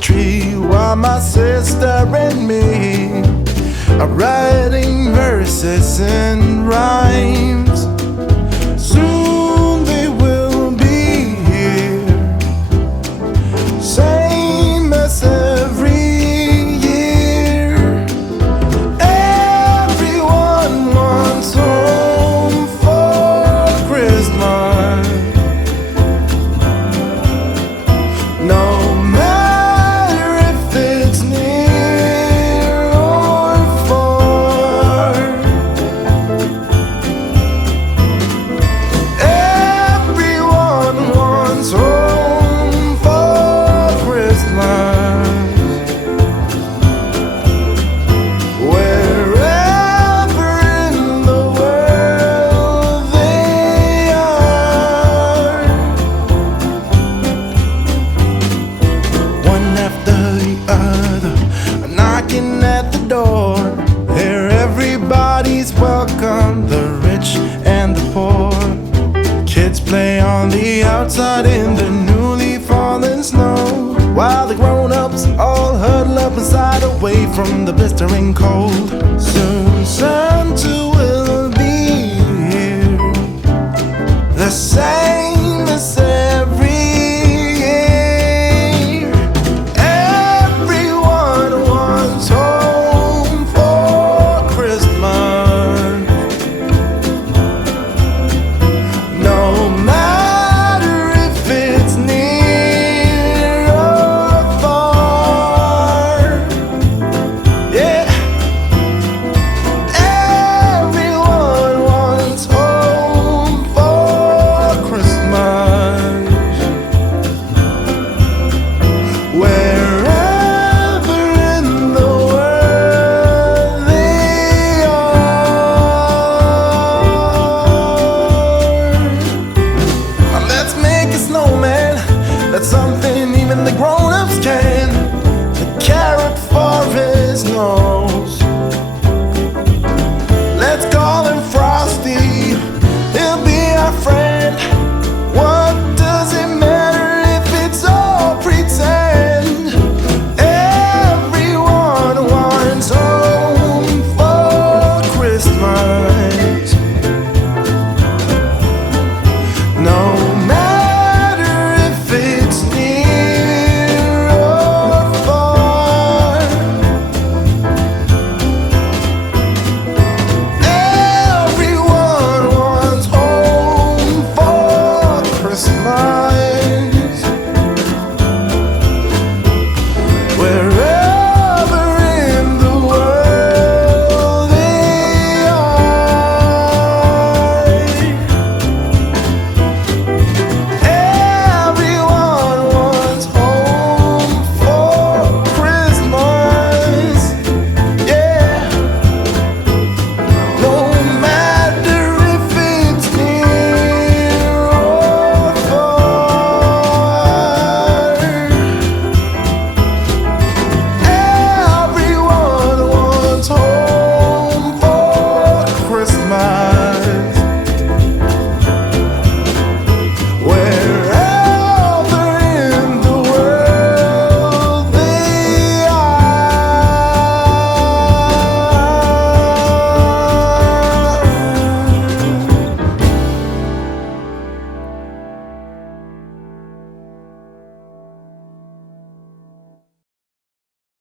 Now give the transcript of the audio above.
tree while my sister and me are writing verses and rhymes. Soon they will be here, same as every year. Everyone wants home for Christmas, no matter if it's near or far. Everyone wants home for Christmas, wherever in the world they are. One after the other, knocking at the door. Here everybody's welcome, the rich and the poor. Kids play on the outside in the newly fallen snow, while the grown-ups all huddle up inside away from the blistering cold. Soon Santa will be here, the same as every year. Everyone wants home for Christmas, no matter if it's near or far. Yeah, everyone wants home for Christmas, wherever in the world they are. Let's make a snowman, that's something even the grown-ups can. The carrot for his nose, let's call him Frosty, he'll be our friend.